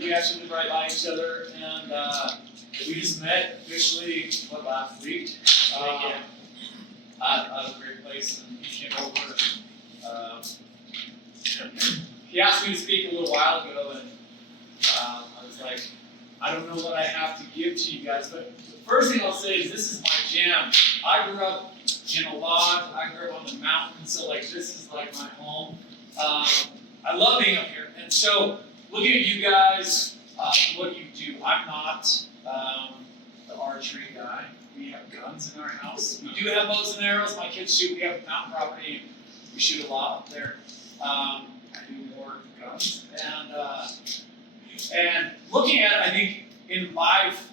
we actually live right by each other, and we just met officially, last week? At a great place, and he came over, and he asked me to speak a little while ago, and I was like, I don't know what I have to give to you guys, but the first thing I'll say is this is my jam. I grew up in a lodge, I grew up on the mountain, so like this is like my home. I love being up here, and so looking at you guys, what you do, I'm not the archery guy. We have guns in our house. We do have bows and arrows. My kids shoot. We have mountain property, and we shoot a lot up there. I do more guns, and looking at it, I think in life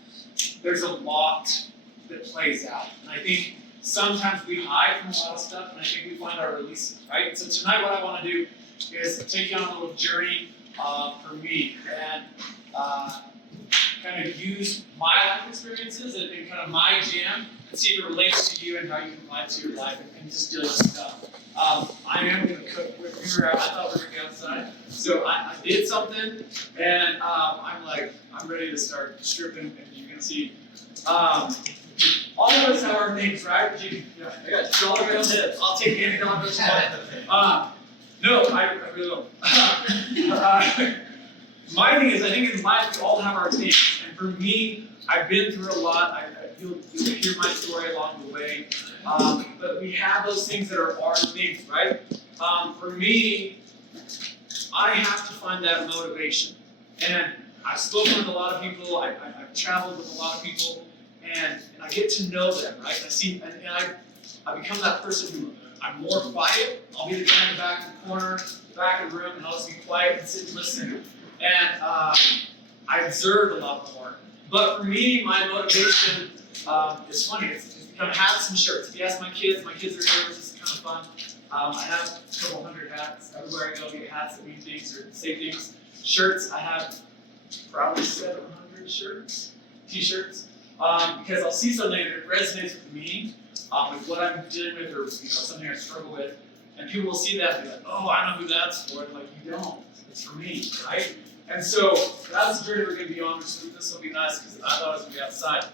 there's a lot that plays out, and I think sometimes we hide from a lot of stuff, and I think we find our release, right? So tonight, what I want to do is take you on a little journey for me, and kind of use my life experiences and kind of my jam and see if it relates to you and how you can apply it to your life and just deal with stuff. I am going to cook. I thought we were going to be outside. So I did something, and I'm ready to start stripping, and you can see. All of us have our things, right? I got dollar bill tips. I'll take any dollar bill tip. No, I really don't. My thing is, I think in life we all have our things, and for me, I've been through a lot. You'll hear my story along the way, but we have those things that are our things, right? For me, I have to find that motivation, and I've spoken with a lot of people. I've traveled with a lot of people, and I get to know them, right? I become that person who I'm more quiet. I'll be the guy in the back of the corner, back of the room, and I'll just be quiet and sit and listen. And I observe a lot more. But for me, my motivation is funny. It's become hats and shirts. If you ask my kids are here. This is kind of fun. I have a couple hundred hats. Everywhere I go, I get hats that mean things or say things. Shirts, I have probably 700 shirts, t-shirts, because I'll see something that resonates with me, with what I'm dealing with, or something I struggle with, and people will see that and be like, "Oh, I know who that's for." And like, you don't. It's for me, right? And so that's the journey we're going to be on. This will be nice because I thought it was going to be outside.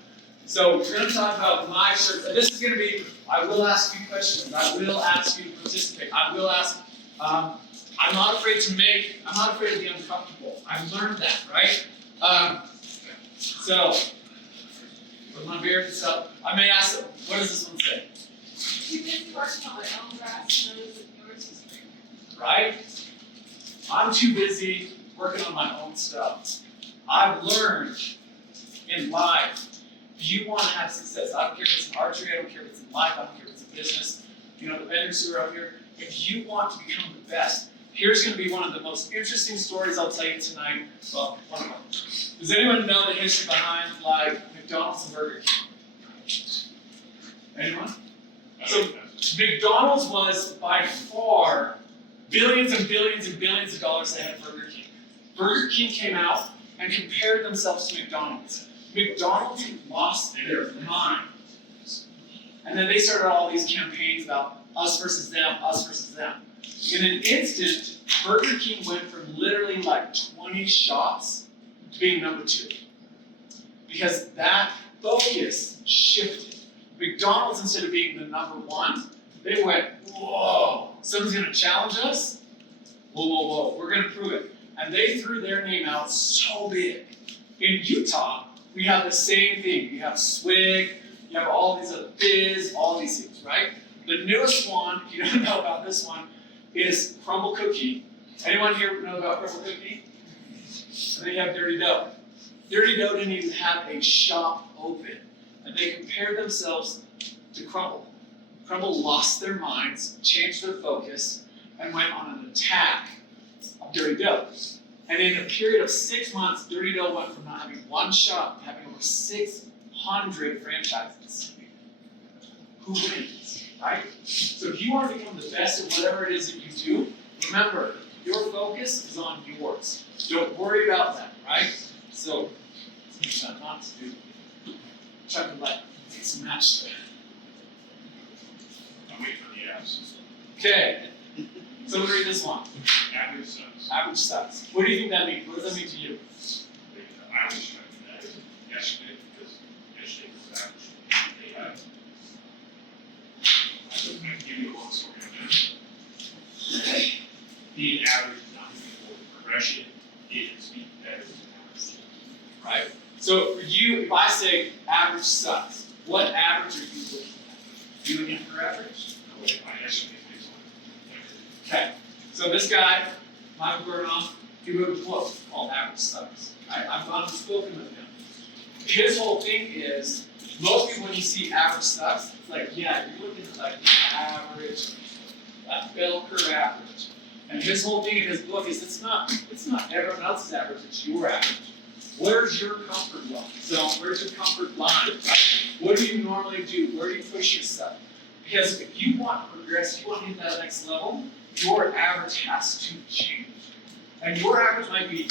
So we're going to talk about my shirts. And this is going to be, I will ask you questions. I will ask you to participate. I will ask, I'm not afraid to be uncomfortable. I've learned that, right? So, with my beard and stuff, I may ask, what does this one say? You've been working on my own grass, knows that yours is green. Right? I'm too busy working on my own stuff. I've learned in life, if you want to have success, I don't care if it's in archery, I don't care if it's in life, I don't care if it's in business, the vendors who are out here, if you want to become the best, here's going to be one of the most interesting stories I'll tell you tonight. Well, one of them. Does anyone know the history behind McDonald's and Burger King? Anyone? So McDonald's was by far billions and billions and billions of dollars ahead of Burger King. Burger King came out and compared themselves to McDonald's. McDonald's lost their mind. And then they started all these campaigns about us versus them, us versus them. In an instant, Burger King went from literally like 20 shots to being number 2. Because that focus shifted. McDonald's, instead of being the number 1, they went, whoa, someone's going to challenge us? Whoa, we're going to prove it. And they threw their name out so big. In Utah, we have the same thing. You have Swig, you have all these other Fizz, all these things, right? The newest one, if you don't know about this one, is Crumble Cookie. Anyone here know about Crumble Cookie? And then you have Dirty Dough. Dirty Dough didn't even have a shop open. And they compared themselves to Crumble. Crumble lost their minds, changed their focus, and went on an attack of Dirty Dough. And in a period of 6 months, Dirty Dough went from not having one shop to having over 600 franchises. Who wins, right? So if you want to become the best at whatever it is that you do, remember, your focus is on yours. Don't worry about that, right? So, something not to do. Try to take some match there. I'm waiting for the abs. Okay. Someone read this one. Average sucks. Average sucks. What do you think that means? What does that mean to you? I was trying that yesterday because yesterday was average. They have. I give you a long story on that. Being average is not before progression is being better than average. Right? So for you, if I say average sucks, what average are you looking at? You looking for average? No way, I yesterday was Okay. So this guy, Michael Burnoff, he wrote a book called Average Sucks. I've gone and spoken with him. His whole thing is, most people when you see average sucks, it's like, yeah, you're looking at like the average, that bell curve average. And his whole thing in his book is it's not everyone else's average, it's your average. Where's your comfort zone? So where's your comfort line, right? What do you normally do? Where do you push yourself? Because if you want to progress, you want to hit that next level, your average has to change. And your average might be,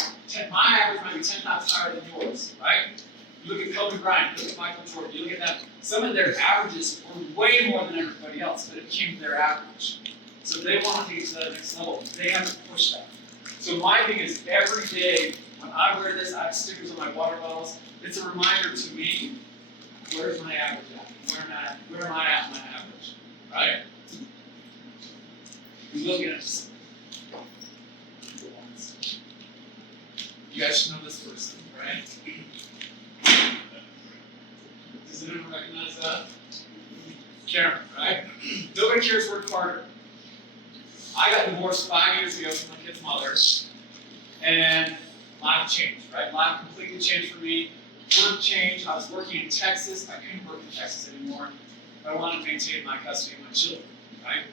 my average might be 10 times higher than yours, right? You look at Kobe Bryant, you look at Michael Jordan, you look at them, some of their averages were way more than everybody else, but it became their average. So they want to get to that next level, they have to push that. So my thing is every day, when I wear this, I have stickers on my water bottles, it's a reminder to me, where's my average at? Where am I at my average? Right? You look at it. You guys should know this person, right? Does anyone recognize that? Karen, right? Nobody cares work harder. I got divorced 5 years ago from my kid's mother, and life changed, right? Life completely changed for me. Work changed. I was working in Texas. I couldn't work in Texas anymore. But I wanted to maintain my custody of my children, right?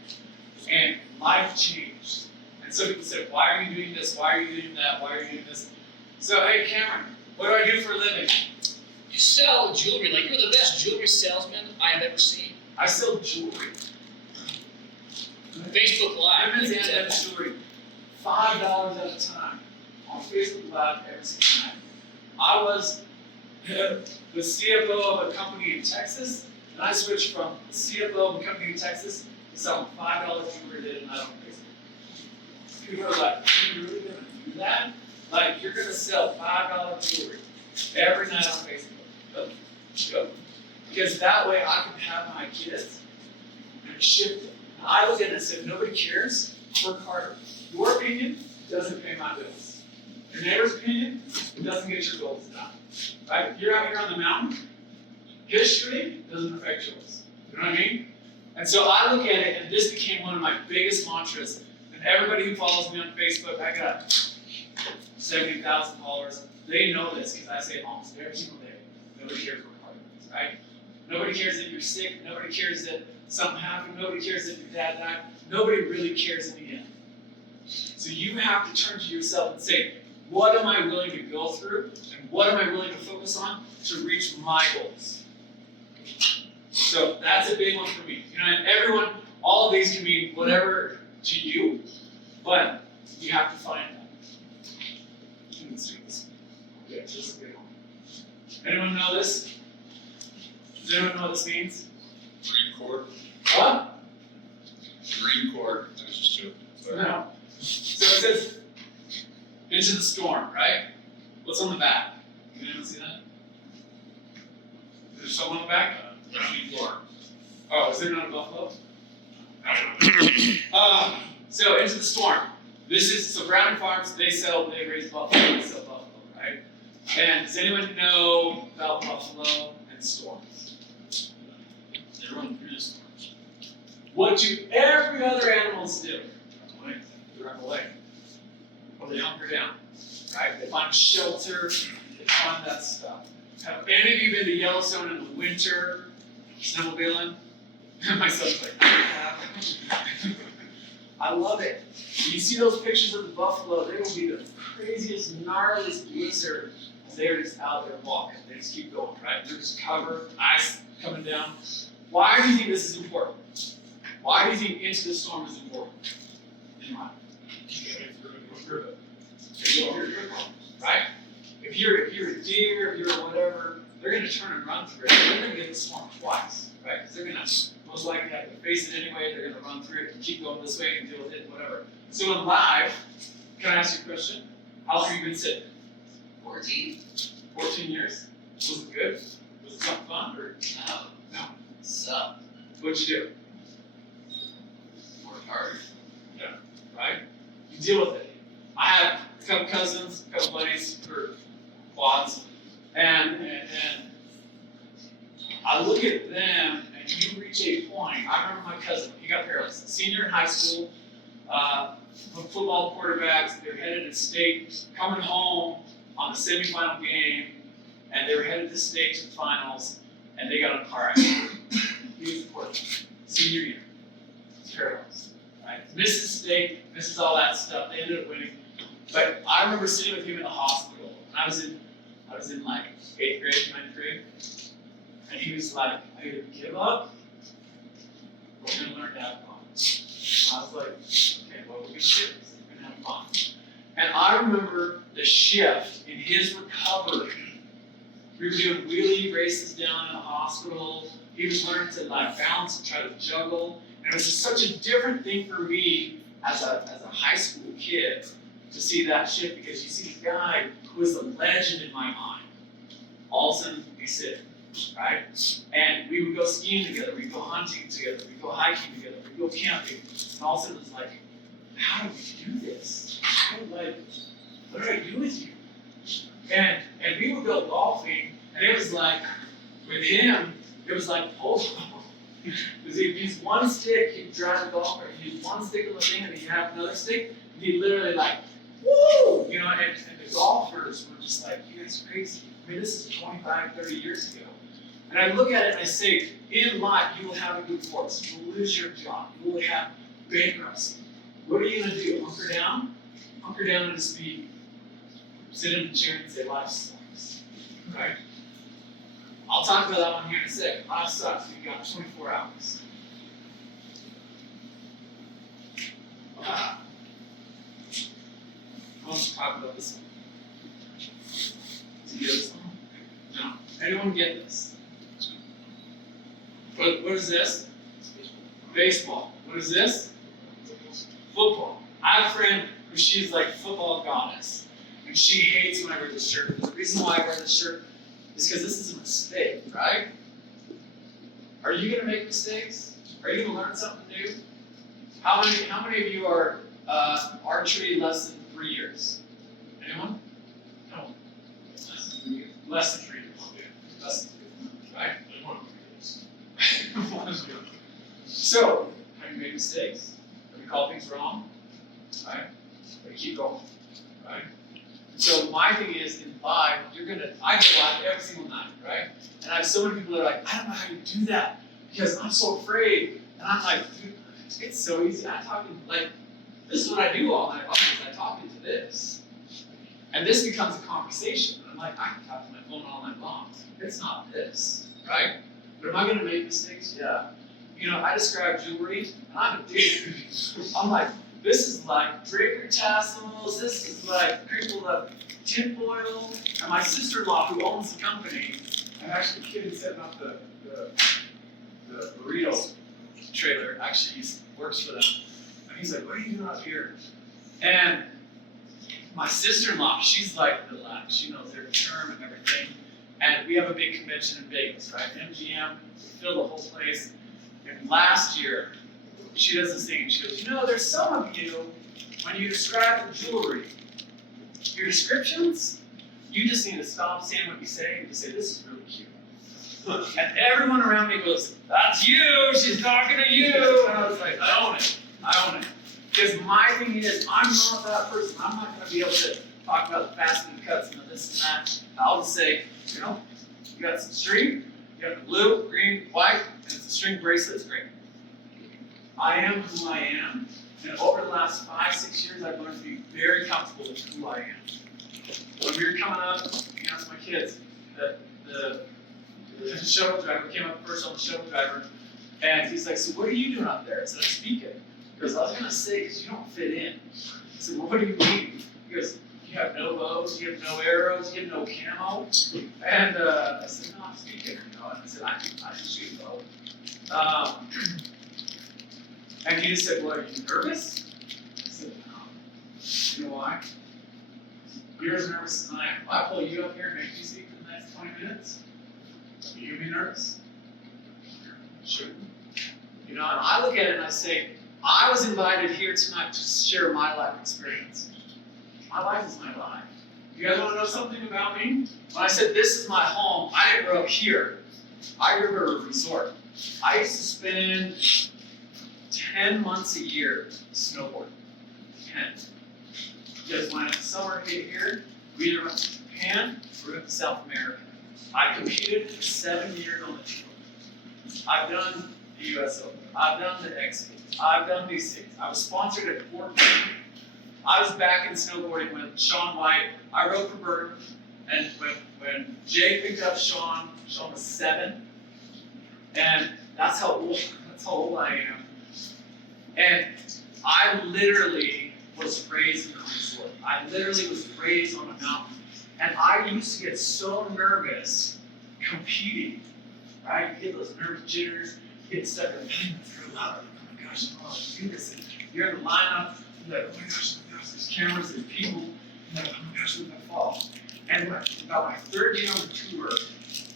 And life changed. And so people said, why are you doing this? Why are you doing that? Why are you doing this? So, hey, Cameron, what do I do for a living? You sell jewelry, like you're the best jewelry salesman I have ever seen. I sell jewelry. Facebook Live. Women's and men's jewelry. $5 at a time. On Facebook Live every single night. I was the CFO of a company in Texas, and I switched from the CFO of a company in Texas to selling $5 jewelry a day tonight on Facebook. People are like, are you really going to do that? Like, you're going to sell $5 jewelry every night on Facebook. Go. Because that way I can have my kids and shift it. Now, I look at it and say, nobody cares, work harder. Your opinion doesn't pay my bills. Your neighbor's opinion doesn't get your goals done. Right? If you're out here on the mountain, his shooting doesn't affect yours. You know what I mean? And so I look at it, and this became one of my biggest mantras. And everybody who follows me on Facebook, I got 70,000 followers. They know this because I say it almost every single day. Nobody cares what part it is, right? Nobody cares that you're sick. Nobody cares that something happened. Nobody cares that your dad died. Nobody really cares in the end. So you have to turn to yourself and say, what am I willing to go through? And what am I willing to focus on to reach my goals? So that's a big one for me. You know, and everyone, all of these can mean whatever to you, but you have to find that. Let's do this. Okay, just a good one. Anyone know this? Does anyone know what this means? Green cord. What? Green cord. I was just joking. Sorry. No. So it says, into the storm, right? What's on the back? Can anyone see that? Is there someone on the back? Green cord. Oh, is there not a buffalo? So into the storm. This is, so Browning Farms, they raise buffalo, they sell buffalo, right? And does anyone know about buffalo and storms? They run through the storms. What do every other animals do? They run away. Or they hunker down, right? They find shelter, they find that stuff. Have any of you been to Yellowstone in the winter, snowmobiling? My son's like, I have. I love it. You see those pictures of the buffalo, they will be the craziest, gnarliest blizzard. They're just out there walking. They just keep going, right? They're just covered, ice coming down. Why do you think this is important? Why do you think into the storm is important? Why? Right? If you're a deer, if you're whatever, they're going to turn and run through it. They're going to get the storm twice, right? Because they're going to most likely have to face it anyway, they're gonna run through it and keep going this way and deal with it, whatever. So in life, can I ask you a question? How long have you been sick? 14? 14 years? Was it good? Was it something fun or No. No. Sup? what'd you do? Work hard. Right? You deal with it. I have a couple cousins, a couple buddies who are quads, and I look at them, and you reach a point. I remember my cousin, he got paralyzed. Senior in high school, football quarterbacks, they're headed to state, coming home on the semifinal game, and they were headed to state to the finals, and they got in a car accident. He was the quarterback, senior year. He's paralyzed. Right? Misses state, misses all that stuff. They ended up winning. But I remember sitting with him in the hospital, and I was in like 8th grade, 9th grade, and he was like, I either give up, or we're gonna learn to have fun. I was like, okay, what are we gonna do? We're gonna have fun. And I remember the shift in his recovery. We were doing wheelie races down in the hospital. He was learning to like balance and try to juggle. And it was just such a different thing for me as a high school kid to see that shift, because you see a guy who is a legend in my mind. All of a sudden, he's sick, right? And we would go skiing together, we'd go hunting together, we'd go hiking together, we'd go camping. And all of a sudden, it was like, how do we do this? Like, what do I do with you? And we would go golfing, and it was like, with him, it was like polo. Because he'd use one stick, he'd drive the golf cart, he'd use one stick on the thing, and he'd have another stick, and he'd literally like, woo! You know, and the golfers were just like, you guys are crazy. I mean, this is 25, 30 years ago. And I look at it and I say, in life, you will have a divorce, you will lose your job, you will have bankruptcy. What are you gonna do? Hunker down? Hunker down and just be, sit in the chair and say, life sucks, right? I'll talk about that one here in a second. Life sucks. You've got 24 hours. Let's talk about this one. Did you get this one? No. Anyone get this? What is this? Baseball. What is this? Football. I have a friend who she's like football goddess, and she hates when I wear this shirt. The reason why I wear this shirt is because this is a mistake, right? Are you gonna make mistakes? Are you gonna learn something new? How many of you are archery less than 3 years? Anyone? No. Less than 3 years. Less than 3 years. Less than 3 years. Right? One is good. So, have you made mistakes? Have you called things wrong? Right? But you keep going. Right? So my thing is, in life, I go live every single night, right? And I have so many people that are like, I don't know how you do that because I'm so afraid. And I'm like, dude, it's so easy. This is what I do all night long, is I talk into this. And this becomes a conversation. And I'm like, I can talk to my phone all night long. It's not this, right? But am I gonna make mistakes? Yeah. You know, I describe jewelry, and I'm a dude. I'm like, this is like draper tassels, this is like crinkled up tinfoil. And my sister-in-law, who owns the company, I'm actually kidding, setting up the burrito trailer, actually he works for them. And he's like, what are you doing up here? And my sister-in-law, she's like the luck. She knows every term and everything. And we have a big convention in Vegas, right? MGM, we fill the whole place. And last year, she does this thing. She goes, you know, there's some of you, when you describe the jewelry, your descriptions, you just need to stop saying what you say and just say, this is really cute. And everyone around me goes, that's you, she's talking to you. And I was like, I own it. Because my thing is, I'm not that person. I'm not going to be able to talk about the faceted cuts and this and that. I'll just say, you know, you got some string, you got the blue, green, white, and it's a string bracelet, it's great. I am who I am, and over the last 5-6 years, I've learned to be very comfortable with who I am. When we were coming up, you asked my kids, the shuttle driver came up first on the shuttle driver, and he's like, so what are you doing up there? I said, I'm speaking. He goes, I was going to say, because you don't fit in. I said, well, what do you mean? He goes, You have no bows, you have no arrows, you have no camo. And I said, no, I'm just kidding, you know. And I said, I can shoot a bow. And he just said, well, are you nervous? I said, no. You know why? You're as nervous as I am. If I pull you up here and make you speak for the next 20 minutes, are you gonna be nervous? Sure. You know, and I look at it and I say, I was invited here tonight to share my life experience. My life is my life. You guys want to know something about me? When I said this is my home, I didn't grow up here. I grew up at a resort. I used to spend 10 months a year snowboarding. 10. Because when it's summer here, we either went to Japan or we went to South America. I competed for 7 years on the tour. I've done the US Open. I've done the X Games. I've done these things. I was sponsored at Fort Kirby. I was back in snowboarding with Sean White. I rode for Burton. And when Jay picked up Sean was 7. And that's how old I am. And I literally was raised in a resort. I literally was raised on a mountain. And I used to get so nervous competing, right? You get those nervous jitters, you get stuck in through loud. Oh my gosh, I want to do this. And you're in the lineup, you're like, oh my gosh, there's cameras, there's people. You're like, oh my gosh, what if I fall? And about my 3rd year on the tour,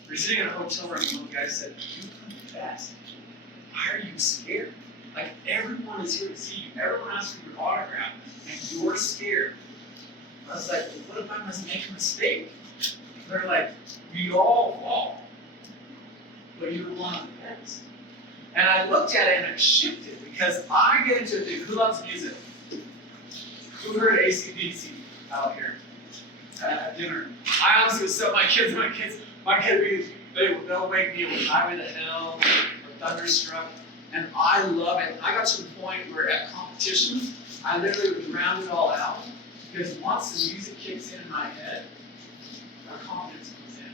we're sitting in a hotel room, and one guy said, you come fast. Why are you scared? Like, everyone is here to see you. Everyone asks for your autograph, and you're scared. I was like, well, what if I must make a mistake? They're like, we all fall, but you're one of the best. And I looked at it and it shifted because I get into it. Who loves music? Who heard AC/DC out here at dinner? I honestly was so my kids, they'll wake me up with Highway to Hell or Thunderstruck, and I love it. And I got to the point where at competitions, I literally would drown it all out because once the music kicks in my head, my confidence comes in,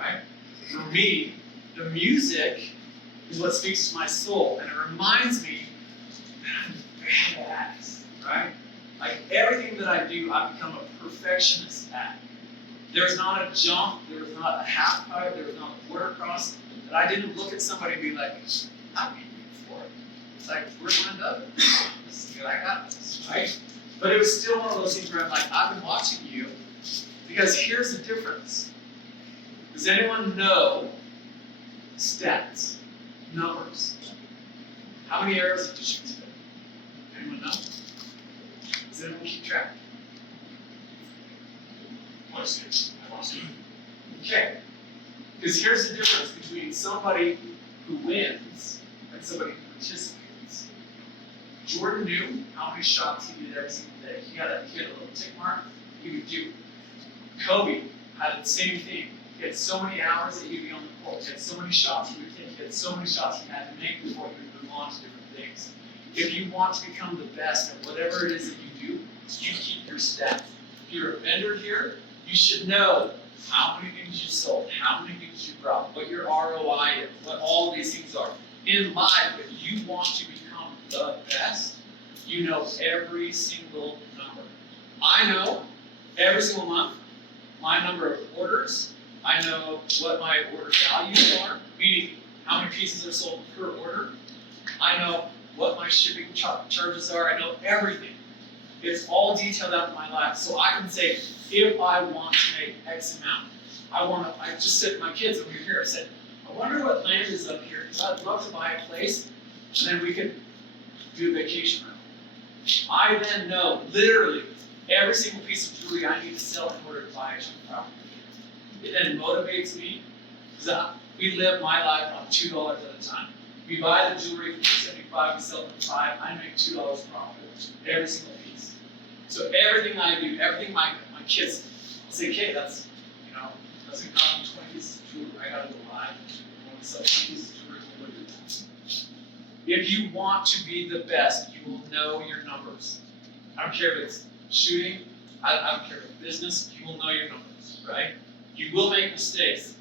right? For me, the music is what speaks to my soul, and it reminds me that I'm badass, right? Like everything that I do, I've become a perfectionist at. There's not a jump, there was not a half pipe, there was not a quarter cross that I didn't look at somebody and be like, I beat you for it. It's like, where's my dub? This is good, I got this, right? But it was still one of those things where I'm like, I've been watching you, because here's the difference. Does anyone know stats, numbers? How many arrows did you shoot today? Anyone know? Does anyone keep track? I lost it. Okay. Because here's the difference between somebody who wins and somebody who participates. Jordan knew how many shots he did every single day. He had a little tick mark he would do. Kobe had the same thing. He had so many hours that he'd be on the court. He had so many shots he would take. He had so many shots he had to make before he would move on to different things. If you want to become the best at whatever it is that you do, you keep your stats. If you're a vendor here, you should know how many things you sold, how many things you brought, what your ROI is, what all these things are. In life, if you want to become the best, you know every single number. I know every single month my number of orders. I know what my order values are, meaning how many pieces are sold per order. I know what my shipping charges are. I know everything. It's all detailed out in my life. So I can say, if I want to make X amount, I just said to my kids over here, I said, I wonder what land is up here, because I'd love to buy a place, and then we could do a vacation rental. I then know, literally, every single piece of jewelry I need to sell in order to buy a property. It then motivates me, because we live my life on $2 at a time. We buy the jewelry for $75, we sell it for $5, I make $2 profit every single piece. So everything I do, everything my kids, I'll say, okay, that's gonna cost me 20 pieces of jewelry, I gotta go buy. I want to sell 20 pieces of jewelry, what do that? If you want to be the best, you will know your numbers. I don't care if it's shooting, I don't care if it's business, you will know your numbers, right? You will make mistakes.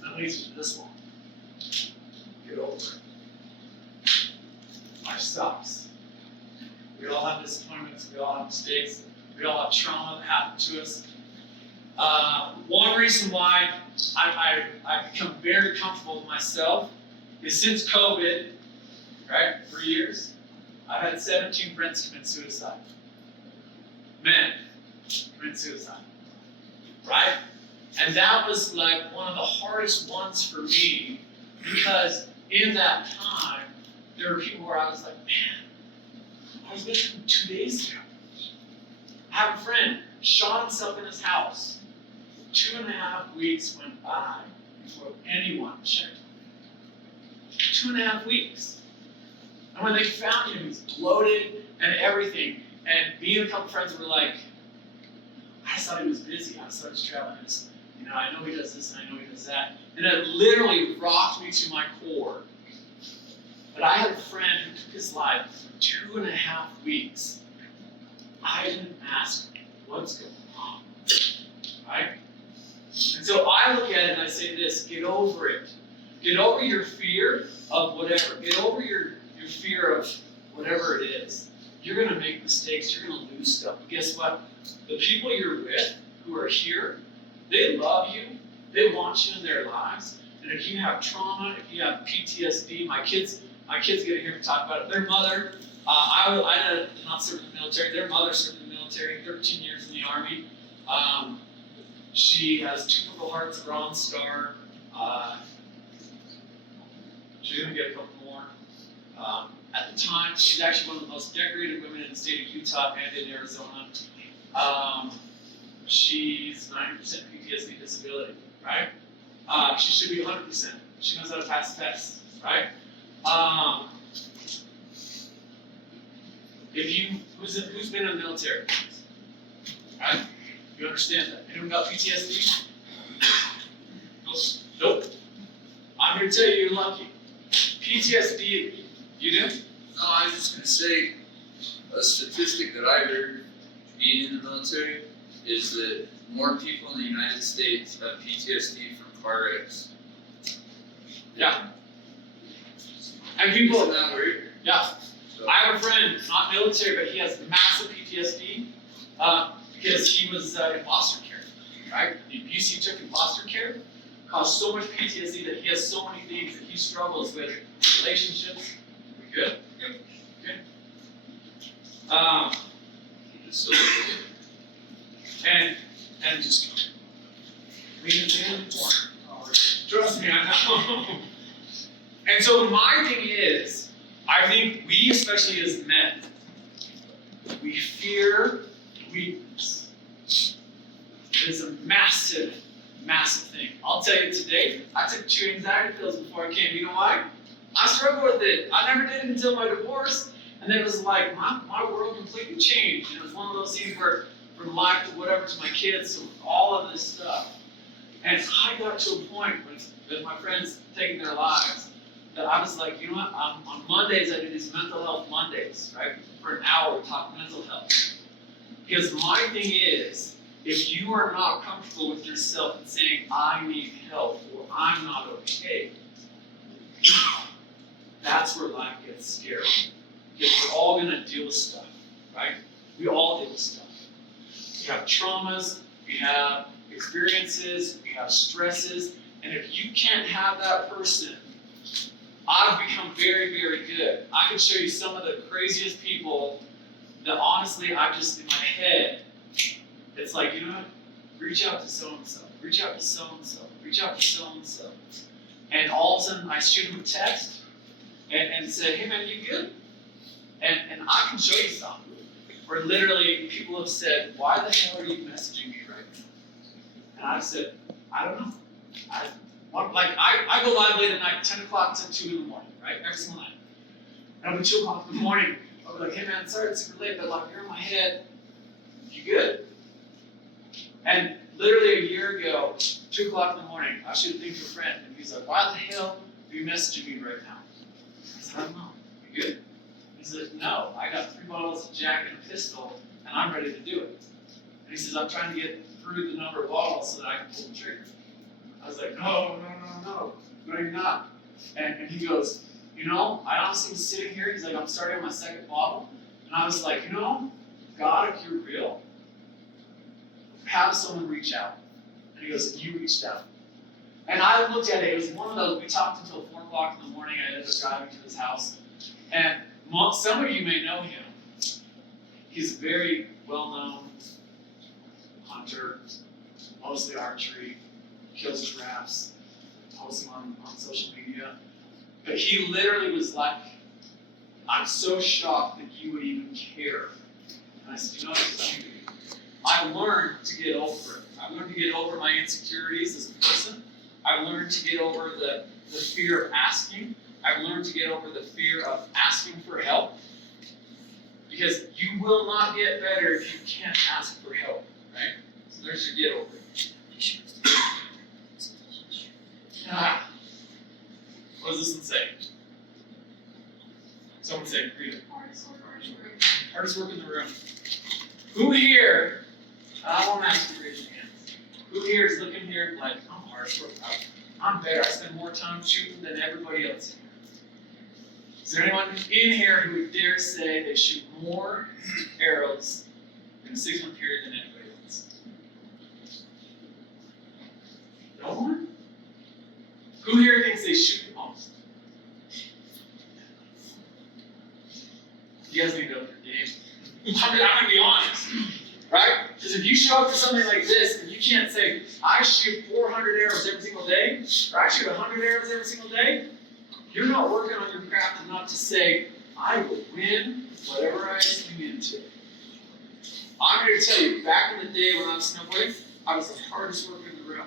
That leads you to this one. Get over it. Life sucks. We all have disappointments, we all have mistakes. We all have trauma that happened to us. One reason why I've become very comfortable with myself is since COVID, right, for years, I've had 17 friends commit suicide. Men commit suicide, right? And that was like one of the hardest ones for me because in that time, there were people where I was like, man, I was with him 2 days ago. I have a friend, shot himself in his house. 2.5 weeks went by before anyone checked on him. 2.5 weeks. And when they found him, he was bloated and everything. And me and a couple friends were like, I just thought he was busy. I just thought he was traveling. I know he does this and I know he does that. And it literally rocked me to my core. But I had a friend who took his life for 2.5 weeks. I didn't ask what's going on, right? And so I look at it and I say this, get over it. Get over your fear of whatever. Get over your fear of whatever it is. You're going to make mistakes. You're going to lose stuff. But guess what? The people you're with who are here, they love you. They want you in their lives. And if you have trauma, if you have PTSD, my kids get to hear me talk about it. Their mother, I did not serve in the military. Their mother served in the military, 13 years in the Army. She has 2 Purple Hearts, a Bronze Star. She's going to get a couple more. At the time, she's actually one of the most decorated women in the state of Utah and in Arizona. She's 90% PTSD disability, right? She should be 100%. She knows how to pass tests, right? Who's been in the military? Right? You understand that? Anyone got PTSD? Nope. I'm here to tell you you're lucky. PTSD, you do? No, I was just gonna say, a statistic that I heard being in the military is that more people in the United States have PTSD from car wrecks. Yeah. And people, Isn't that weird? yeah. So, I have a friend, not military, but he has massive PTSD because he was in foster care, right? The abuse he took in foster care caused so much PTSD that he has so many things that he struggles with. Relationships. We good? Yep. Okay. so, And just lean it in the corner. Trust me, I know. And so my thing is, I think we, especially as men, we fear weakness. It is a massive, massive thing. I'll tell you today, I took 2 anxiety pills before I came. You know why? I struggled with it. I never did it until my divorce. And then it was like, my world completely changed. And it was one of those things where, from life to whatever, to my kids, to all of this stuff. And I got to a point with my friends taking their lives that I was like, you know what, on Mondays I do these mental health Mondays, right? For an hour we talk mental health. Because my thing is, if you are not comfortable with yourself and saying, I need help or I'm not okay, that's where life gets scary. Because we're all going to deal with stuff, right? We all deal with stuff. We have traumas, we have experiences, we have stresses, and if you can't have that person, I've become very, very good. I can show you some of the craziest people that honestly, I just, in my head, it's like, you know what? Reach out to so-and-so, reach out to so-and-so, reach out to so-and-so. And all of a sudden, I shoot them a text and say, hey man, you good? And I can show you something where literally people have said, why the hell are you messaging me right now? And I've said, I don't know. I go live late at night, 10 o'clock to 2 in the morning, right? Every single night. And it'll be 2 o'clock in the morning. I'll be like, hey man, sorry it's super late, but like you're in my head. You good? And literally a year ago, 2 o'clock in the morning, I shoot a thing to a friend, and he's like, why the hell are you messaging me right now? I said, I don't know. You good? He said, no, I got 3 bottles of Jack and a pistol, and I'm ready to do it. And he says, I'm trying to get through the number of bottles so that I can pull the trigger. I was like, no, you're not. And he goes, you know, I honestly was sitting here, he's like, I'm starting on my 2nd bottle. And I was like, you know, God, if you're real, have someone reach out. And he goes, you reached out. And I looked at it, it was one of those, we talked until 4 o'clock in the morning, I ended up driving to his house. And some of you may know him. He's a very well-known hunter, mostly archery, kills giraffes, posts them on social media. But he literally was like, I'm so shocked that you would even care. And I said, you know what? I learned to get over it. I learned to get over my insecurities as a person. I learned to get over the fear of asking. I learned to get over the fear of asking for help. Because you will not get better if you can't ask for help, right? So there's your get over it. What does this one say? Someone say, read it. Hardest work in the room. Who here, I won't ask you to raise your hands. Who here is looking here like, I'm hardest work. I'm better. I spend more time shooting than everybody else in here. Is there anyone in here who would dare say they shoot more arrows in a 6-month period than anybody else? No one? Who here thinks they shoot the most? You guys need to up your game. I'm gonna be honest, right? Because if you show up to something like this and you can't say, I shoot 400 arrows every single day, or I shoot 100 arrows every single day, you're not working on your craft enough to say, I will win whatever I swing into. I'm here to tell you, back in the day when I was snowboarding, I was the hardest worker in the room.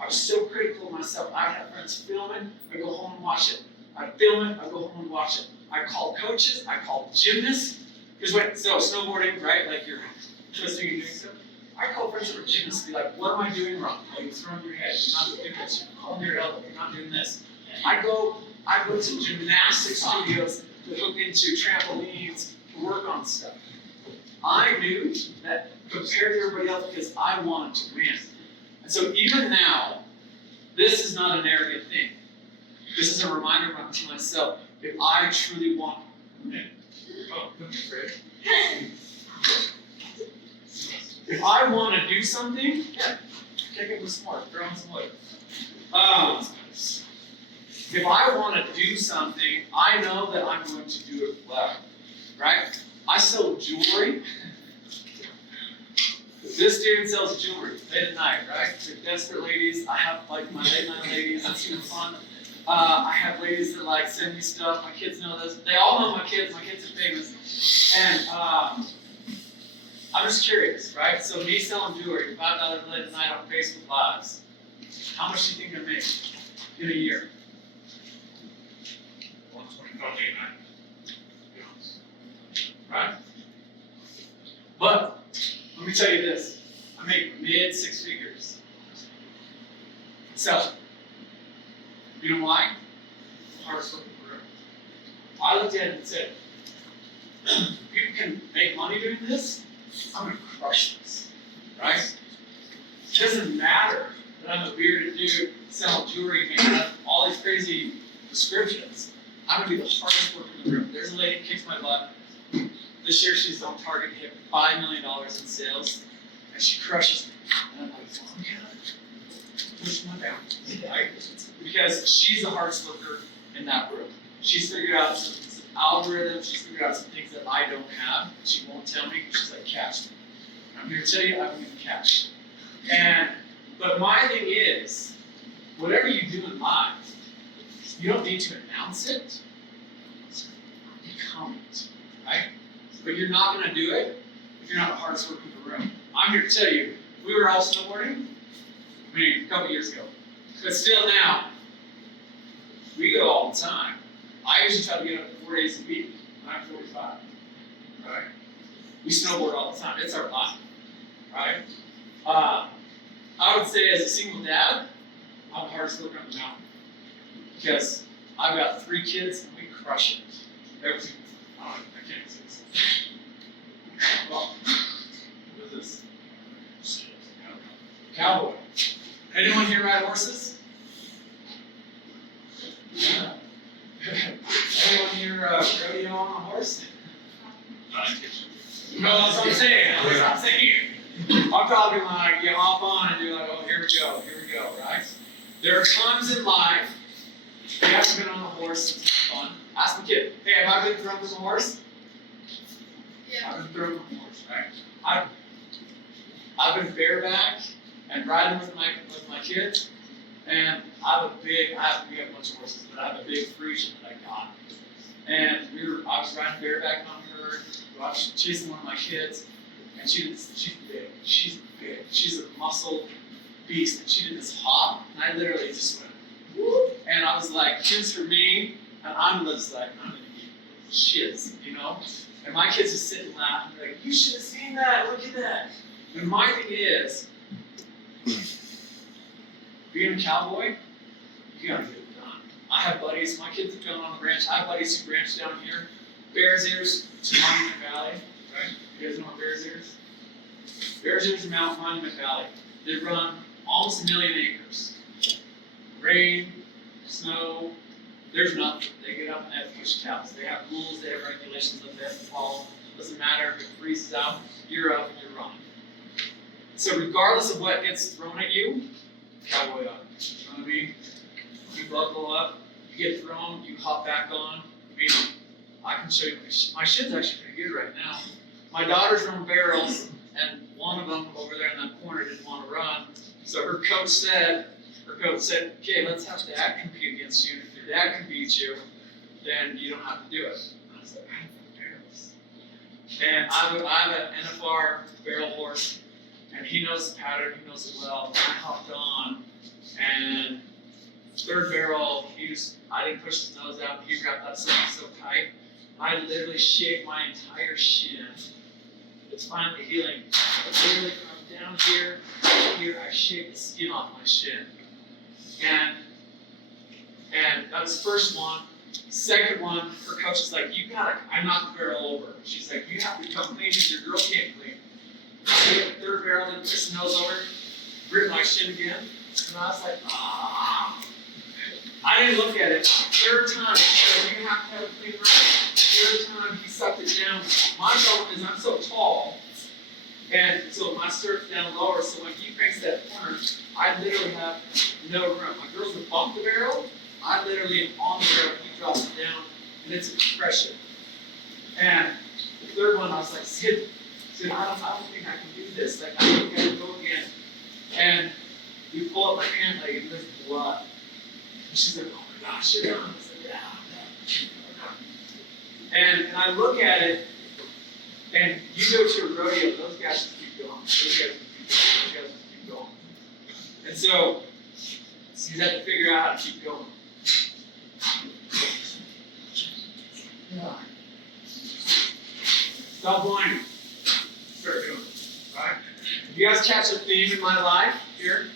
I was so critical of myself. I would have friends filming, I'd go home and watch it. I'd film it, I'd go home and watch it. I called coaches, I called gymnasts. Because so snowboarding, right, like you're twisting and doing stuff. I called friends that were gymnasts and be like, what am I doing wrong? Like you're throwing your head, you're not doing this, you're holding your elbow, you're not doing this. I go to gymnastic studios to hook into trampolines to work on stuff. I knew that compared to everybody else because I wanted to win. And so even now, this is not an arrogant thing. This is a reminder to myself, if I truly want to win. Oh, don't be afraid. If I want to do something, yeah, take it with smart, throw in some wood. If I want to do something, I know that I'm going to do it well, right? I sell jewelry. This dude sells jewelry late at night, right? They're desperate ladies. I have like my late night ladies. It's super fun. I have ladies that like send me stuff. My kids know this. They all know my kids. My kids are famous. And I'm just curious, right? So me selling jewelry, $5 late at night on Facebook Lives. How much do you think I make in a year? 125 Right? But let me tell you this. I make mid 6 figures. So, you know why? Hardest working career. I looked at it and said, people can make money doing this, I'm gonna crush this. Right? It doesn't matter that I'm a bearded dude selling jewelry, making up all these crazy descriptions. I'm gonna be the hardest worker in the room. There's a lady who kicks my butt. This year she's on target to hit $5 million in sales, and she crushes me. And I'm like, oh my God, push my down. Right? Because she's the hardest worker in that room. She's figured out some algorithms, she's figured out some things that I don't have, and she won't tell me because she's like, cash me. I'm here to tell you, I don't even cash. But my thing is, whatever you do in life, you don't need to announce it, become it, right? But you're not going to do it if you're not the hardest worker in the room. I'm here to tell you, we were all snowboarding, a couple years ago. But still now, we go all the time. I usually try to get up 4 days a week. I'm 45, right? We snowboard all the time. It's our life, right? I would say as a single dad, I'm the hardest worker on the mountain. Because I've got 3 kids and we crush it. Every single time. I can't say this. Well, what is this? Cowboy. Anyone here ride horses? Yeah. Anyone here rodeo on a horse? No, that's what I'm saying. That's what I'm saying. I'll probably be like, you hop on and you're like, oh, here we go, right? There are times in life, you haven't been on a horse, it's not fun. Ask the kid, hey, have I been thrown from a horse? Yeah. I've been thrown from a horse, right? I've been bareback and riding with my kids, and we have a bunch of horses, but I have a big Frisian that I got. And I was riding bareback on her, I was chasing one of my kids, and she's big. She's big. She's a muscle beast, and she did this hop, and I literally just went, whoop, and I was like, cheers for me, and I'm just like, I'm gonna eat shiz, you know? And my kids just sit and laugh, and they're like, you should have seen that, look at that. And my thing is, being a cowboy, you gotta get it done. I have buddies, my kids have gone on the ranch, I have buddies who ranch down here, Bears Ears to Monument Valley, right? You guys know what Bears Ears? Bears Ears to Monument Valley. They run almost 1 million acres. Rain, snow, there's nothing. They get up and they have to push cows. They have rules, they have regulations that they have to follow. Doesn't matter if it freezes out, you're up and you're running. So regardless of what gets thrown at you, cowboy up. You know what I mean? You buckle up, you get thrown, you hop back on. I mean, I can show you, my shit's actually pretty good right now. My daughters run barrels, and one of them over there in that corner didn't want to run. So her coach said, okay, let's have dad compete against you. If your dad can beat you, then you don't have to do it. And I was like, I have barrels. And I have an NFR barrel horse, and he knows the pattern, he knows it well. And I hopped on, and third barrel, I didn't push his nose out, he wrapped that something so tight. I literally shaved my entire shin. It's finally healing. But literally from down here to here, I shaved the skin off my shin. And that was the first one. Second one, her coach is like, I knocked the barrel over. She's like, you have to come clean because your girl can't clean. I hit the third barrel, then push the nose over, ripped my shin again. And I was like, ah. I didn't look at it. Third time, she said, you have to have a clean run. Third time, he sucked it down. My problem is I'm so tall, and so my stirrup's down lower, so when he cranks that corner, I literally have no room. My girls would bump the barrel, I literally am on the barrel, he drops it down, and it's a compression. And the third one, I was like, Sid, I don't think I can do this. Like, I think I can go again. And you pull up my pant leg, and there's blood. And she's like, oh my gosh, you're done. I was like, yeah. And I look at it, and you go to a rodeo, those guys just keep going. Those guys just keep going. And so you have to figure out how to keep going. Yeah. Stop whining. Start doing it. Right? If you guys catch a theme in my life here,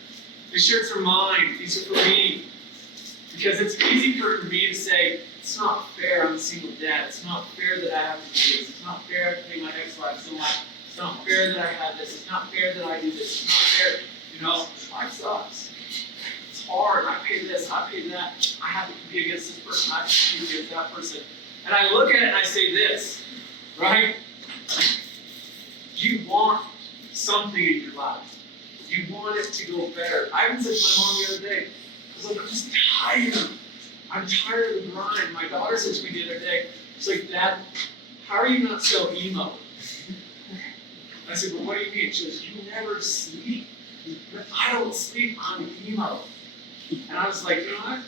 these shirts are mine. These are for me. Because it's easy for me to say, it's not fair, I'm a single dad. It's not fair that I have to do this. It's not fair to pay my ex-wife so much. It's not fair that I have this. It's not fair that I do this. It's not fair. You know, life sucks. It's hard. I pay this. I pay that. I have to compete against this person. I have to compete against that person. And I look at it and I say this, right? You want something in your life. You want it to go better. I even said to my mom the other day, I was like, I'm just tired. I'm tired of the grind. My daughter said to me the other day, she's like, Dad, how are you not so emo? I said, well, what do you mean? She goes, you never sleep. I don't sleep, I'm emo. And I was like, you know what?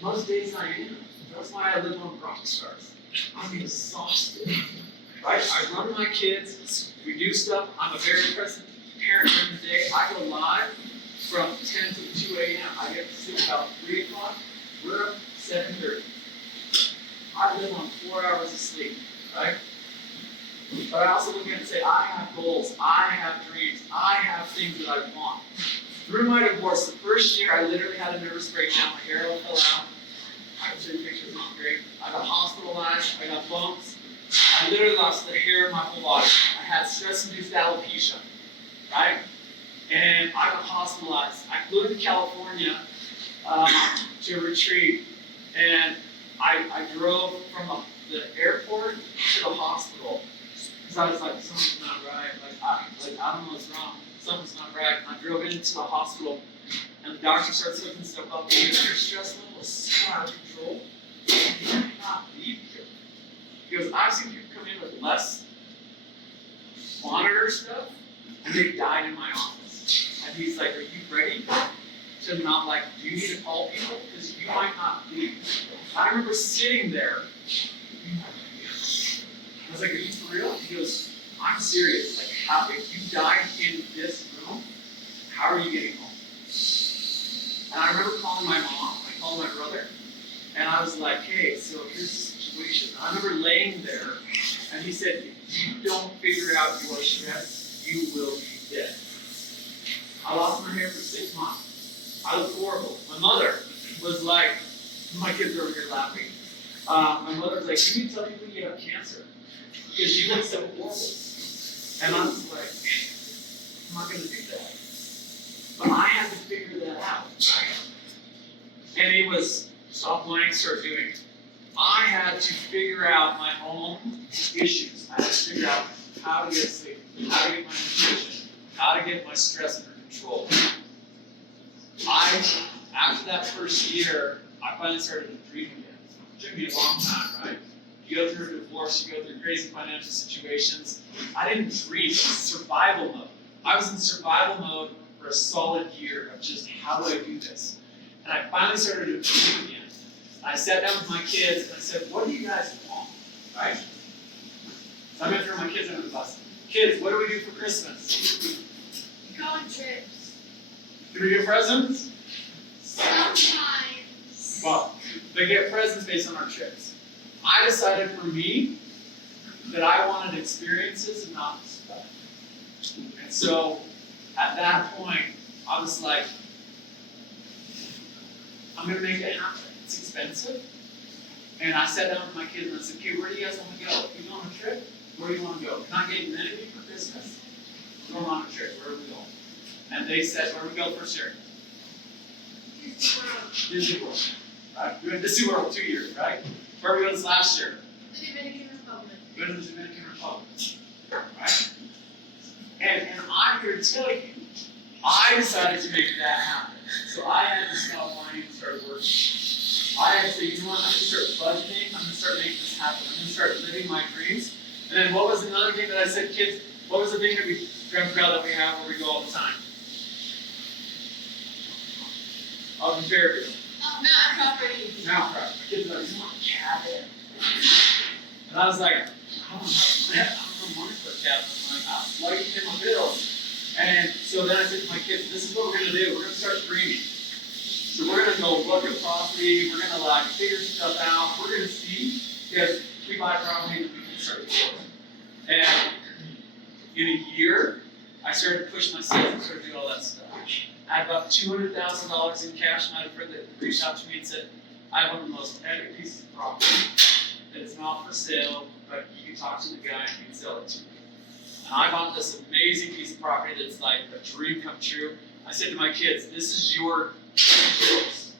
Most days I am. That's why I live on rock stars. I'm exhausted. Right? I run my kids, we do stuff. I'm a very present parent during the day. I go live from 10 to 2 a.m. I get to sleep about 3 o'clock. We're up 7:30. I live on 4 hours of sleep, right? But I also look at it and say, I have goals, I have dreams, I have things that I want. Through my divorce, the first year I literally had a nervous breakdown, my hair all fell out. I can show you pictures, it's great. I got hospitalized, I got bumps. I literally lost the hair in my whole body. I had stress-induced alopecia, right? And I got hospitalized. I flew to California to a retreat, and I drove from the airport to the hospital because I was like, something's not right. Like, I don't know what's wrong. Something's not right. And I drove into the hospital, and the doctor starts looking stuff up. And your stress level is so out of control. You cannot leave here. He goes, I've seen people come in with less monitor stuff, and they died in my office. And he's like, are you ready to not like, do you need to call people? Because you might not leave. I remember sitting there. I was like, are you for real? He goes, I'm serious. Like, how, if you died in this room, how are you getting home? And I remember calling my mom. I called my brother. And I was like, hey, so here's the situation. I remember laying there, and he said, if you don't figure out your stress, you will be dead. I lost my hair for 6 months. I looked horrible. My mother was like, my kids are over here laughing. My mother was like, you need to tell people you have cancer because you look so horrible. And I was like, I'm not going to do that. But I had to figure that out. And it was, stop whining, start doing it. I had to figure out my own issues. I had to figure out how to get sleep, how to get my nutrition, how to get my stress under control. After that first year, I finally started to dream again. It took me a long time, right? You go through a divorce, you go through crazy financial situations. I didn't dream, it was survival mode. I was in survival mode for a solid year of just, how do I do this? And I finally started to dream again. I sat down with my kids and I said, what do you guys want, right? So I'm going to throw my kids under the bus. Kids, what do we do for Christmas? Go on trips. Do we get presents? Sometimes. Well, they get presents based on our trips. I decided for me that I wanted experiences and not stuff. And so at that point, I was like, I'm going to make it happen. It's expensive. And I sat down with my kids and I said, okay, where do you guys want to go? You go on a trip? Where do you want to go? Can I get many of you for Christmas? We're going on a trip. Where are we going? And they said, where do we go first year? Disney World. Right? We went to Disney World 2 years, right? Where did we go this last year? The Dominican Republic. We went to the Dominican Republic. Right? And I'm here to tell you, I decided to make that happen. So I had to stop whining and start working. I had to say, you know what, I'm going to start budgeting, I'm going to start making this happen, I'm going to start living my dreams. And then what was another thing that I said, kids, what was the thing that we dreamt about that we have where we go all the time? Up in Fairview. Mountain property. Mountain property. My kids were like, you want a cabin? And I was like, I don't know money for a cabin. I'm like, I'm lucky to pay my bills. And so then I said to my kids, this is what we're going to do. We're going to start dreaming. So we're going to go look at property. We're going to like figure stuff out. We're going to see, because if we buy property, then we can start growing. And in a year, I started to push myself and started doing all that stuff. I had about $200,000 in cash, and I had a friend that reached out to me and said, I have one of the most epic pieces of property that's not for sale, but you can talk to the guy and he can sell it to me. And I bought this amazing piece of property that's like a dream come true. I said to my kids, this is your yours.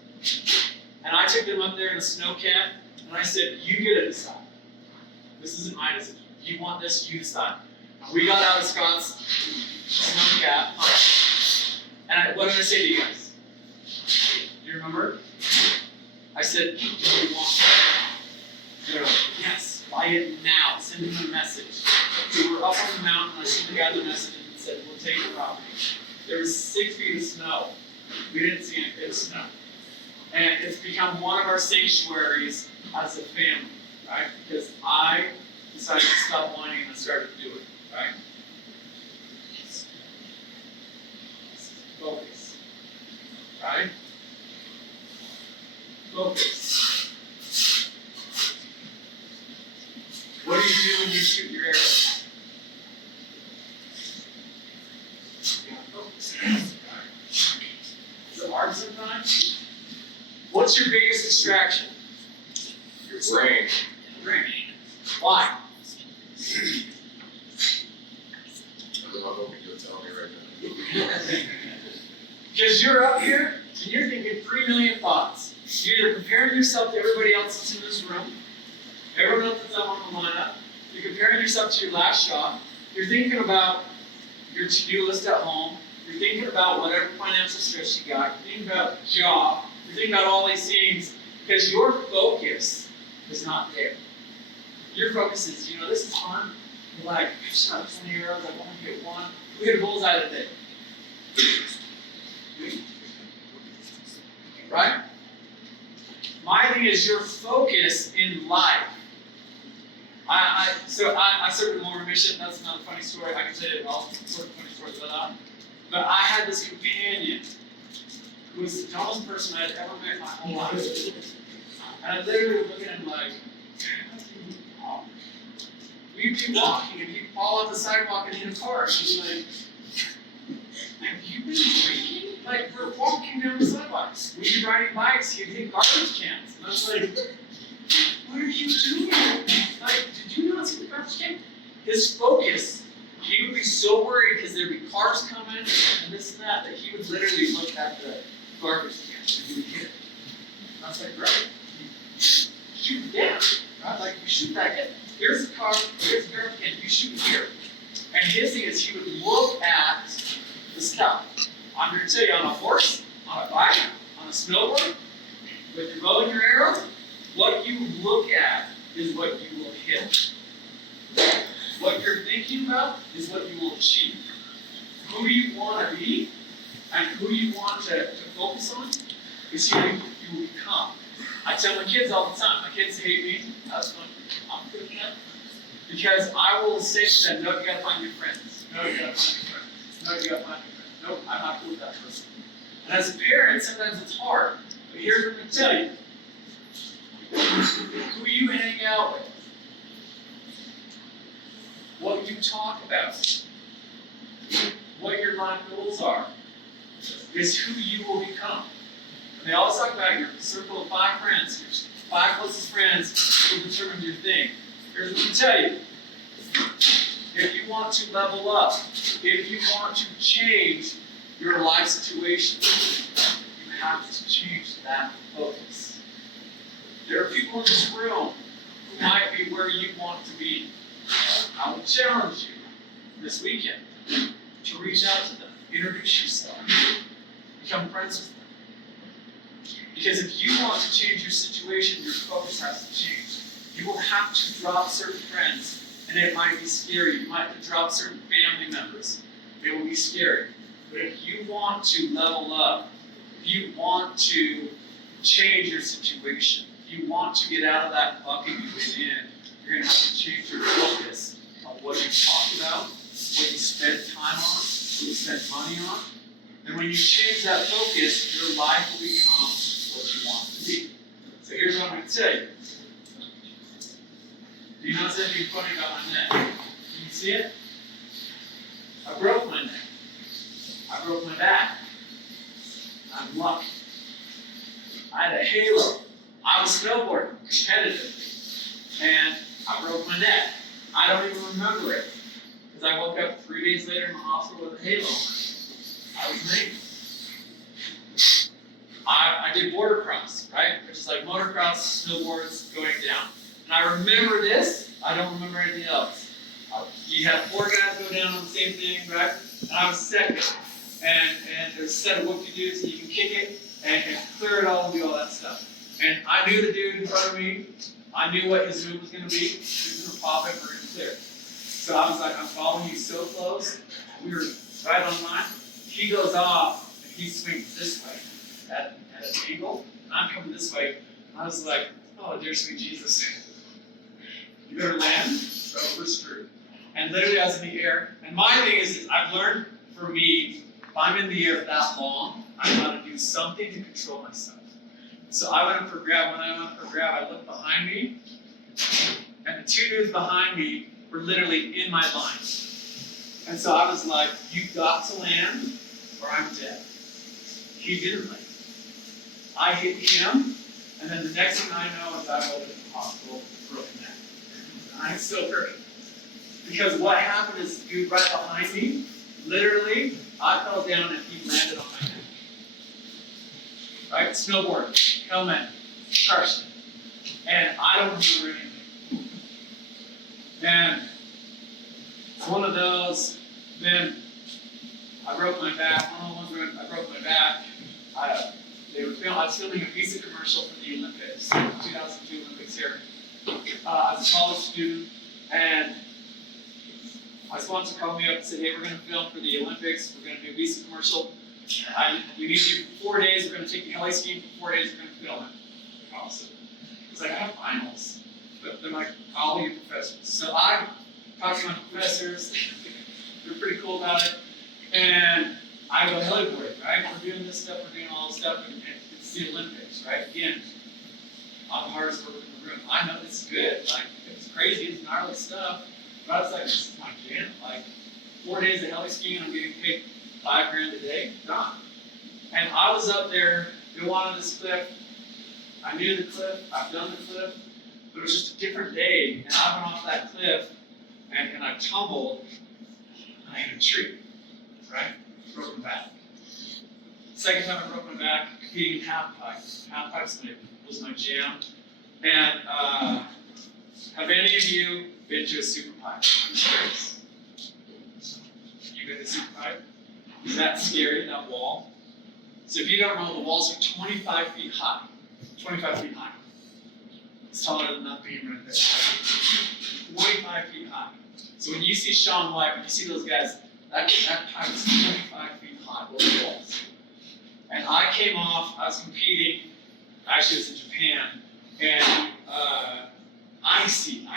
And I took them up there in a snow cat, and I said, you get to decide. This isn't my decision. If you want this, you decide. And we got out of Scott's snow cat, and what did I say to you guys? Do you remember? I said, do you want it? They're like, yes, buy it now. Send him a message. So we were up on the mountain, and I sent the guy the message and said, we'll take the property. There was 6 feet of snow. We didn't see any bit of snow. And it's become one of our sanctuaries as a family, right? Because I decided to stop whining and I started to do it, right? Focus. Right? Focus. What do you do when you shoot your arrow? You gotta focus. Is it hard sometimes? What's your biggest distraction? Your brain. Brain. Why? I'm hoping you'll tell me right now. Because you're up here and you're thinking 3 million thoughts. You're either comparing yourself to everybody else that's in this room, everyone else that's up on the lineup. You're comparing yourself to your last shot. You're thinking about your to-do list at home, you're thinking about whatever financial stress you got, you're thinking about job, you're thinking about all these things, because your focus is not there. Your focus is, this is fun. You're like, I shot 20 arrows, I want to hit one. We hit a bullseye today. Right? My thing is your focus in life. I served in Mormon mission. That's not a funny story. I can tell you all sorts of funny stories about that. But I had this companion who was the dumbest person I'd ever met in my whole life. And I literally would look at him like, we'd be walking and he'd fall off the sidewalk and hit a car. And I'd be like, have you been drinking? Like, we're walking down the sidewalk. We'd be riding bikes, he'd hit garbage cans. And I was like, what are you doing? Like, did you not see the garbage can? His focus, he would be so worried because there'd be cars coming and this and that he would literally look at the garbage can and he would hit it. And I was like, right, shoot it down. Right? Like, you shoot that kid. Here's the car, here's the garbage can, you shoot here. And his thing is he would look at the stuff. I'm going to tell you, on a horse, on a bike, on a snowboard, with your bow and your arrow, what you look at is what you will hit. What you're thinking about is what you will achieve. Who you want to be and who you want to focus on is who you will become. I tell my kids all the time, my kids hate me, that's fine, I'm good with that. Because I will say to them, no, you gotta find new friends. No, you gotta find new friends. No, you gotta find new friends. Nope, I'm not cool with that person. And as a parent, sometimes it's hard. But here's what I'm gonna tell you. Who you hang out with, what you talk about, what your life goals are, is who you will become. And they always talk about your circle of 5 friends, your 5 closest friends who determine your thing. Here's what I tell you. If you want to level up, if you want to change your life situation, you have to change that focus. There are people in this room who might be where you want to be. I will challenge you this weekend to reach out to them, introduce yourself, become friends with them. Because if you want to change your situation, your focus has to change. You will have to drop certain friends, and it might be scary. You might have to drop certain family members. It will be scary. But if you want to level up, if you want to change your situation, if you want to get out of that bucket you've been in, you're going to have to change your focus on what you talk about, what you spend time on, what you spend money on. And when you change that focus, your life will become what you want to be. So here's what I'm going to tell you. Do you notice anything funny about my neck? Can you see it? I broke my neck. I broke my back. I'm lucky. I had a halo. I was snowboarding competitively. And I broke my neck. I don't even remember it. Because I woke up 3 days later in the hospital with a halo on it. I was naked. I did border cross, right? Which is like motocross, snowboards, going down. And I remember this, I don't remember anything else. You have 4 guys go down on the same thing, right? And I was second. And there's a set of whoop-de-doos, and you can kick it, and clear it all, and do all that stuff. And I knew the dude in front of me, I knew what his move was going to be. He was going to pop it, we're going to clear. So I was like, I'm following you so close. We were right on line. He goes off, and he swings this way at an angle, and I'm coming this way. And I was like, oh, dear sweet Jesus. You better land, or we're screwed. And literally I was in the air. And my thing is I've learned, for me, if I'm in the air that long, I got to do something to control myself. So I went up for a grab. When I went up for a grab, I looked behind me, and the 2 dudes behind me were literally in my line. And so I was like, you got to land, or I'm dead. He didn't land. I hit him, and then the next thing I know is I woke up in the hospital, broken neck. I'm still hurt. Because what happened is the dude right behind me, literally, I fell down and he landed on my neck. Right? Snowboard, helmet, crushed it. And I don't remember anything. And it's one of those, then I broke my back. One of the ones where I broke my back, I was filming a visa commercial for the Olympics, 2002 Olympics here. I was a college student, and my sponsor called me up and said, hey, we're going to film for the Olympics. We're going to do a visa commercial. We need you for 4 days. We're going to take you heli skiing for 4 days. We're going to film it. Awesome. Because I have finals. But they're like, all your professors. So I talked to my professors. They're pretty cool about it. And I go, heliboard, right? We're doing this stuff, we're doing all this stuff, and it's the Olympics, right? Again, I'm the hardest worker in the room. I know this is good. Like, it's crazy, it's gnarly stuff. But I was like, this is my jam. Like, 4 days of heli skiing, I'm getting paid $5,000 a day. Done. And I was up there, they wanted this cliff. I knew the cliff, I've done the cliff. But it was just a different day, and I went off that cliff, and I tumbled, and I hit a tree, right? Broke my back. Second time I broke my back, competing in half pipe. Half pipe was my jam. And have any of you been to a super pipe? I'm curious. You been to a super pipe? Is that scary, that wall? So if you don't know, the walls are 25 feet high. 25 feet high. It's taller than that beam right there. 25 feet high. So when you see Sean White, when you see those guys, that pipe is 25 feet high, those walls. And I came off, I was competing, actually it was in Japan, and icy,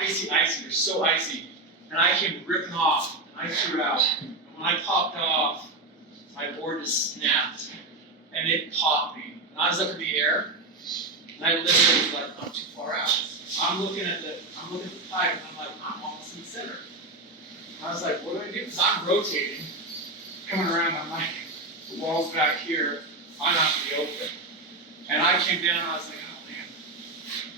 they're so icy. And I came ripping off, and I threw out. And when I popped off, my board just snapped, and it popped me. And I was up in the air, and I literally was like, I'm too far out. I'm looking at the pipe, and I'm like, I'm almost in the center. And I was like, what do I do? Because I'm rotating, coming around, I'm like, the wall's back here, I'm not to be open. And I came down, and I was like, oh man,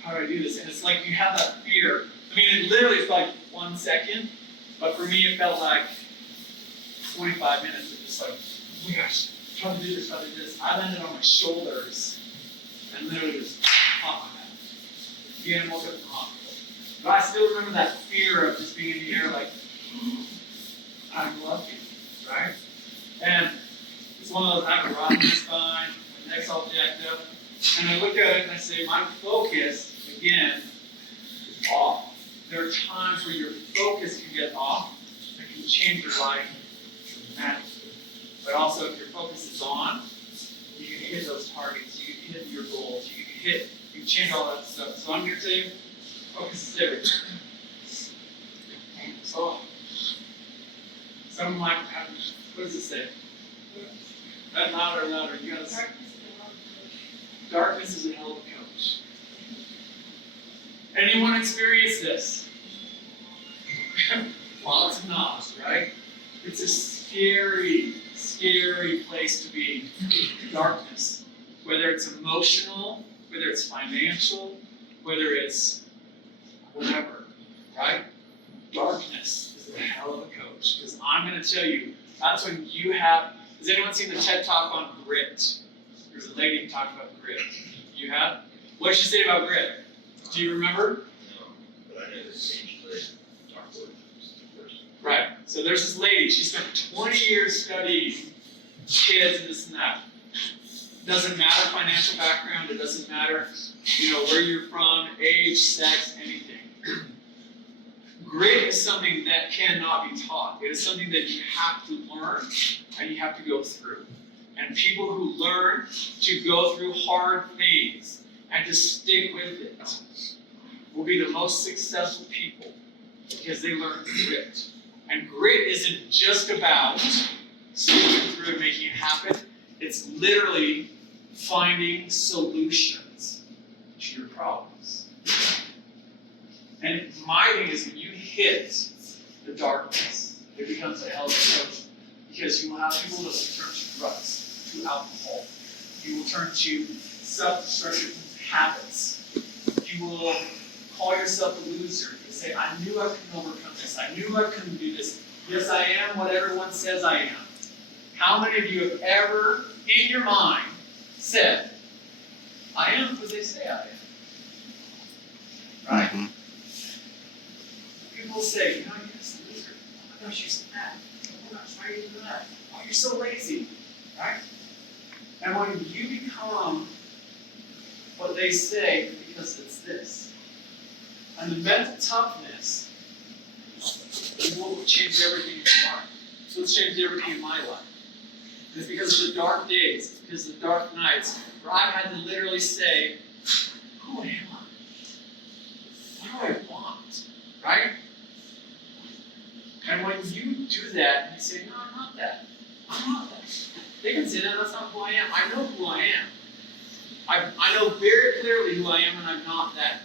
how do I do this? And it's like you have that fear. I mean, it literally is like 1 second, but for me, it felt like 25 minutes of just like, oh my gosh, trying to do this, I landed on my shoulders and literally just popped my head. Again, woke up from the hospital. But I still remember that fear of just being in the air like, I'm lucky, right? And it's one of those, I have a rod in my spine, my neck's all jacked up, and I look at it and I say, my focus, again, is off. There are times where your focus can get off, and can change your life dramatically. But also, if your focus is on, you can hit those targets, you can hit your goals, you can change all that stuff. So I'm here to tell you, focus is everything. So, someone might have, what does it say? That louder, you gotta say. Darkness is a hell of a coach. Anyone experience this? Lots of nods, right? It's a scary place to be. Darkness. Whether it's emotional, whether it's financial, whether it's whatever, right? Darkness is a hell of a coach. Because I'm going to tell you, that's when you have. Has anyone seen the TED Talk on grit? There's a lady who talked about grit. You have? What did she say about grit? Do you remember? No, but I know the sage played dartboard first. Right. So there's this lady. She spent 20 years studying kids and this and that. Doesn't matter financial background. It doesn't matter, where you're from, age, sex, anything. Grit is something that cannot be taught. It is something that you have to learn and you have to go through. And people who learn to go through hard things and to stick with it will be the most successful people because they learn grit. And grit isn't just about sticking through and making it happen. It's literally finding solutions to your problems. And my thing is when you hit the darkness, it becomes a hell of a coach because you will have people that will turn to drugs, to alcohol. You will turn to self-destructive habits. You will call yourself a loser. You say, I knew I couldn't overcome this. I knew I couldn't do this. Yes, I am what everyone says I am. How many of you have ever, in your mind, said, I am what they say I am? Right? Mm-hmm. People say, you're just a loser. Oh my gosh, you're so mad. Oh my gosh, why are you doing that? Oh, you're so lazy, right? And when you become what they say, because it's this, and the mental toughness is what will change everything in your life. So it's changed everything in my life. And it's because of the dark days, it's because of the dark nights, where I've had to literally say, who am I? What do I want? Right? And when you do that, you say, no, I'm not that. I'm not that. They can say that, that's not who I am. I know who I am. I know very clearly who I am, and I'm not that.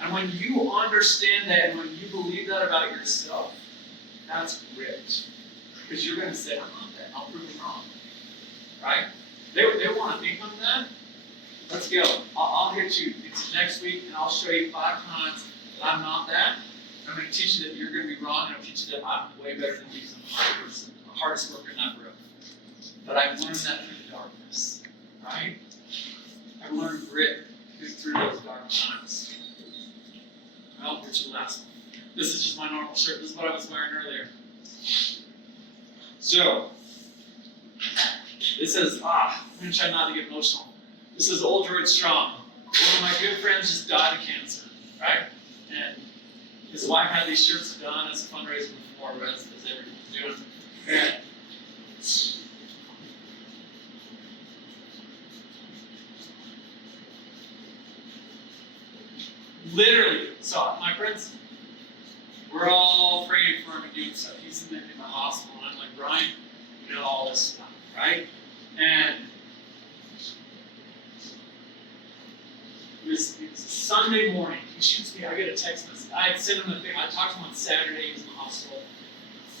And when you understand that, and when you believe that about yourself, that's great. Because you're going to say, I'm not that. I'll prove them wrong. Right? They want to think I'm that. Let's go. I'll hit you. It's next week, and I'll show you 5 times that I'm not that. I'm going to teach you that you're going to be wrong, and I'll teach you that I'm way better than you, because I'm the hardest worker in that room. But I've learned that through the darkness. Right? I've learned grit through those dark times. Well, here's the last one. This is just my normal shirt. This is what I was wearing earlier. So, this is, I'm going to try not to get emotional. This is Old Droid Strong. One of my good friends just died of cancer, right? And his wife had these shirts done as a fundraiser before, as everyone's doing. And literally, so my friends, we're all praying for him and doing stuff. He's in the hospital, and I'm like, Brian, you know all this stuff, right? And it was a Sunday morning. He shoots me. I get a text message. I had sent him a thing. I talked to him on Saturday. He was in the hospital.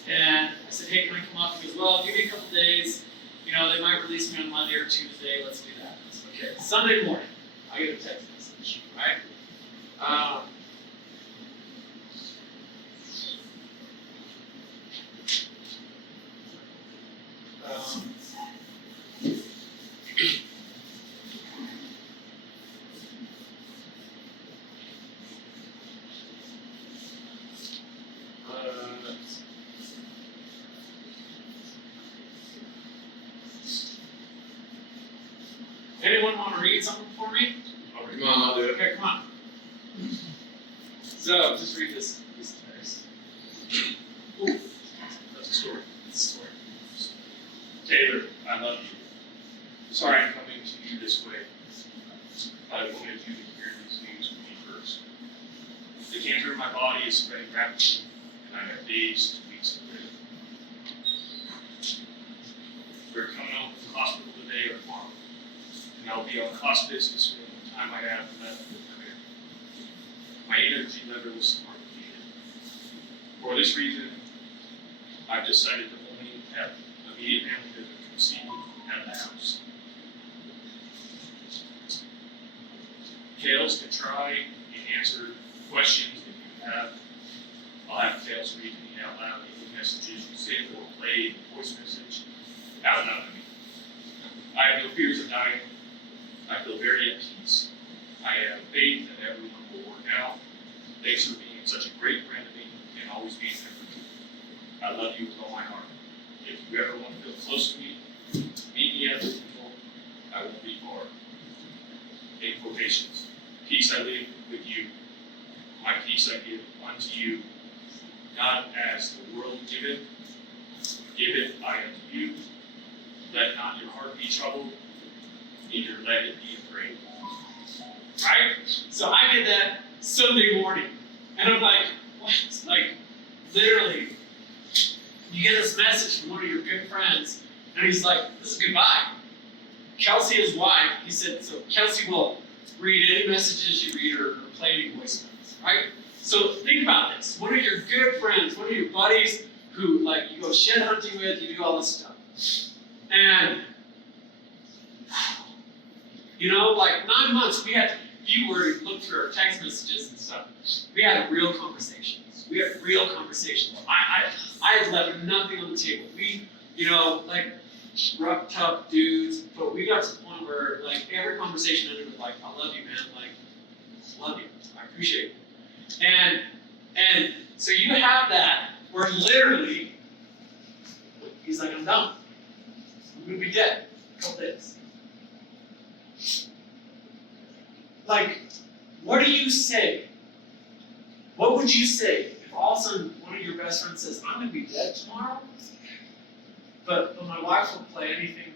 And I said, hey, can I come up? He goes, well, give me a couple days. You know, they might release me on Monday or Tuesday. Let's do that. I said, okay. Sunday morning, I get a text message, right? Anyone want to read something for me? Come on, I'll do it. Okay, come on. So, just read this text. Ooh, that's a story. That's a story. Taylor, I love you. Sorry I'm coming to you this way. I wanted you to hear these news from me first. The cancer in my body is spreading rapidly, and I have days to weeks to live. We're coming out from the hospital today or tomorrow, and I'll be on hospice this week the time I have left to clear. My energy levels are depleted. For this reason, I've decided to only have immediate family that can see me at the house. Tails can try and answer questions that you have. I'll have Tails read me out loud any messages you send or play a voice message out loud to me. I have no fears of dying. I feel very at peace. I have faith that everything will work out. Thanks for being such a great friend to me and always being there for me. I love you with all my heart. If you ever want to feel close to me, meet me at the temple. I won't be far. In quotations, peace I live with you. My peace I give unto you. Not as the world giveth, give it I unto you. Let not your heart be troubled, neither let it be afraid. Right? So I get that Sunday morning, and I'm like, what? Like, literally, you get this message from one of your good friends, and he's like, this is goodbye. Kelsey, his wife, he said, so Kelsey will read any messages you read or play any voicemails, right? So think about this. One of your good friends, one of your buddies who, like, you go shed hunting with, you do all this stuff. And, you know, like 9 months, we had, you were to look through our text messages and stuff. We had real conversations. We had real conversations. I had left nothing on the table. We, you know, like, rough, tough dudes, but we got to the point where, like, every conversation ended with, like, I love you, man. Like, love you. I appreciate you. And so you have that where literally, he's like, I'm done. we'd be dead in a couple days. Like, what do you say? What would you say if all of a sudden one of your best friends says, I'm gonna be dead tomorrow, but my wife will play anything,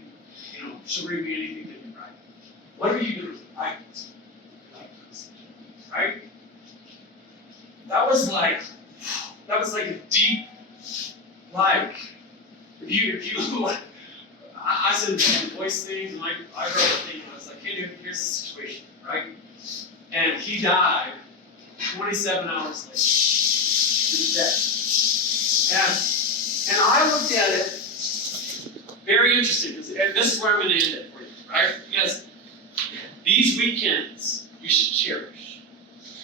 she'll read me anything that you write. What are you gonna do? Right? That was like a deep, like, if you I said voice things, and I wrote a thing, and I was like, hey dude, here's the situation, right? And he died 27 hours later. He was dead. And I looked at it, very interesting, and this is where I'm going to end it for you, right? Because these weekends you should cherish.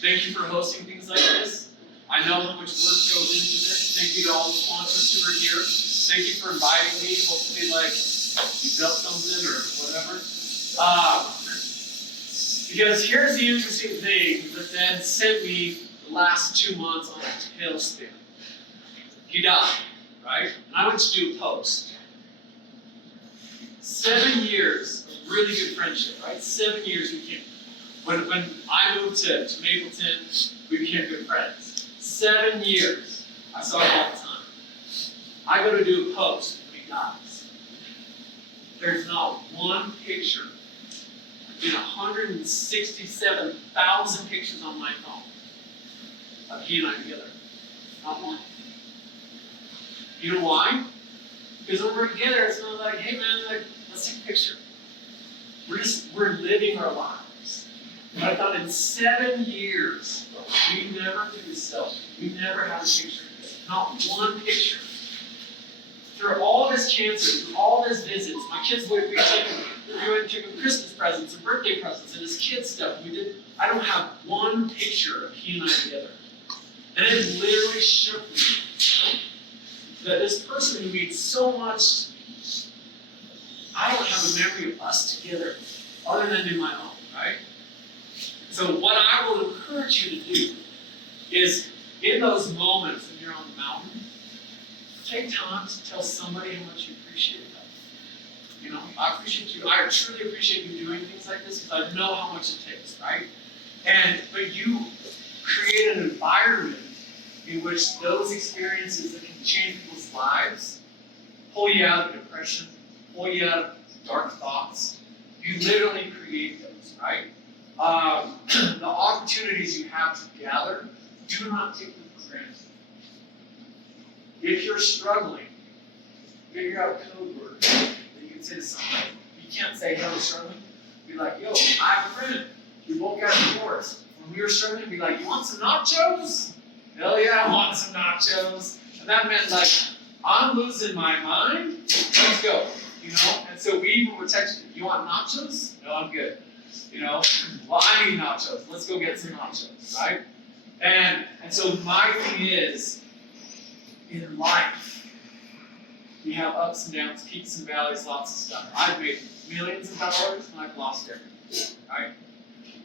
Thank you for hosting things like this. I know how much work goes into this. Thank you to all the sponsors who are here. Thank you for inviting me. Hopefully, you built something or whatever. Because here's the interesting thing that then sent me the last 2 months on a tailspin. He died, right? And I went to do a post. 7 years of really good friendship, right? 7 years we became. When I moved to Mapleton, we became good friends. 7 years. I saw him all the time. I go to do a post when he dies. There's not one picture. In 167,000 pictures on my phone of he and I together. Not one. You know why? Because when we're together, it's not like, hey man, let's take a picture. We're living our lives. But I thought in 7 years, we never took a selfie. We never had a picture together. Not one picture. Through all this cancer, through all this visits, my kids we went taking Christmas presents and birthday presents and his kids stuff. I don't have one picture of he and I together. And it literally shook me that this person who means so much, I don't have a memory of us together other than in my own, right? So what I will encourage you to do is in those moments when you're on the mountain, take time to tell somebody how much you appreciate them. I appreciate you. I truly appreciate you doing things like this because I know how much it takes, right? But you create an environment in which those experiences that can change people's lives pull you out of depression, pull you out of dark thoughts. You literally create those, right? The opportunities you have to gather, do not take them for granted. If you're struggling, figure out a code word that you can say to somebody. You can't say, hey, I'm struggling. Be like, yo, I have a friend. We both got divorced. When we were struggling, be like, you want some nachos? Hell yeah, I want some nachos. And that meant I'm losing my mind. Let's go. And so we even were texting, you want nachos? No, I'm good. Well, I need nachos. Let's go get some nachos, right? And so my thing is, in life, we have ups and downs, peaks and valleys, lots of stuff. I've made millions of dollars and I've lost everything, right?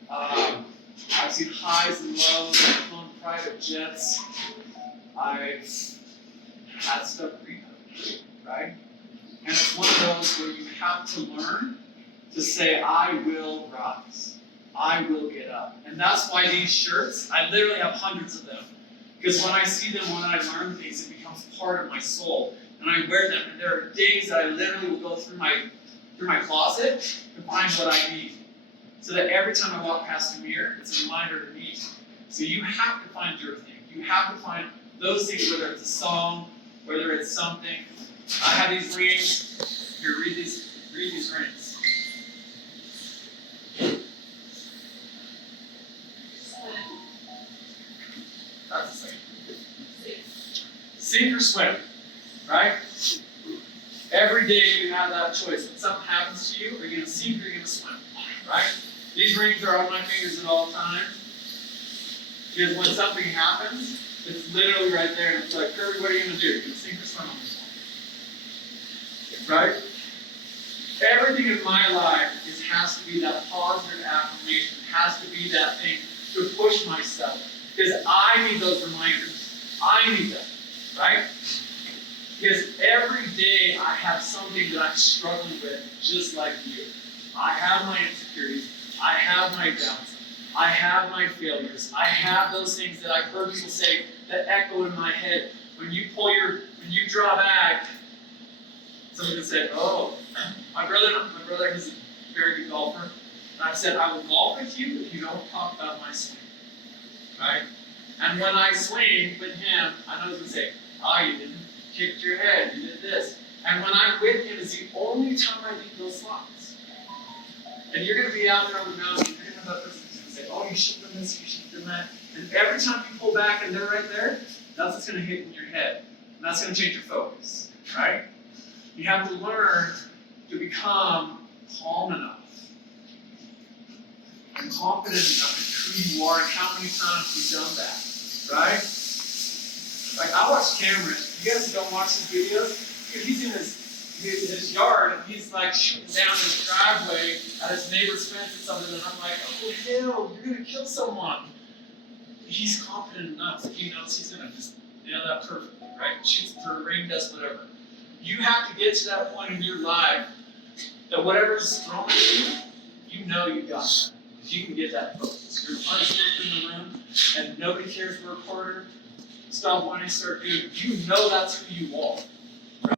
I've seen highs and lows, I've flown private jets, I've had stuff rehabbed, right? And it's one of those where you have to learn to say, I will rise. I will get up. And that's why these shirts, I literally have hundreds of them. Because when I see them, when I learn things, it becomes part of my soul. And I wear them, and there are days that I literally will go through my closet to find what I need. So that every time I walk past a mirror, it's a reminder to me. So you have to find your thing. You have to find those things, whether it's a song, whether it's something. I have these rings. Here, read these rings. That's the same. Sink or swim, right? Every day you have that choice. When something happens to you, are you going to sink or are you going to swim, right? These rings are on my fingers at all times. Because when something happens, it's literally right there, and it's like, Kirby, what are you going to do? You're going to sink or swim on this one. Right? Everything in my life has to be that positive affirmation. It has to be that thing to push myself. Because I need those reminders. I need them. Right? Because every day I have something that I'm struggling with, just like you. I have my insecurities, I have my doubts, I have my failures, I have those things that I've heard people say that echo in my head. When you draw back, someone said, "Oh, my brother is a very good golfer," and I said, "I will golf with you if you don't talk about my swing." Right? And when I swing with him, I know he's gonna say, "Oh, you didn't kick your head, you did this." And when I'm with him, it's the only time I beat those slots. And you're gonna be out there on the mountain, you're gonna have that person who's gonna say, "Oh, you should have done this, you should have done that." And every time you pull back and they're right there, that's what's gonna hit in your head. And that's gonna change your focus, right? You have to learn to become calm enough and confident enough in who you are and how many times you've done that, right? Like, I watch Cameron. You guys don't watch his videos? He's in his yard and he's like shooting down his driveway at his neighbor's fence or something, and I'm like, "Oh hell, you're gonna kill someone." He's confident enough that he knows he's gonna just nail that perfectly, right? Shoots through, rain, dust, whatever. You have to get to that point in your life that whatever's thrown at you, you know you got it. If you can get that focus. You're unscripted in the room and nobody cares for a quarter. Stop wanting to start doing. You know that's who you are.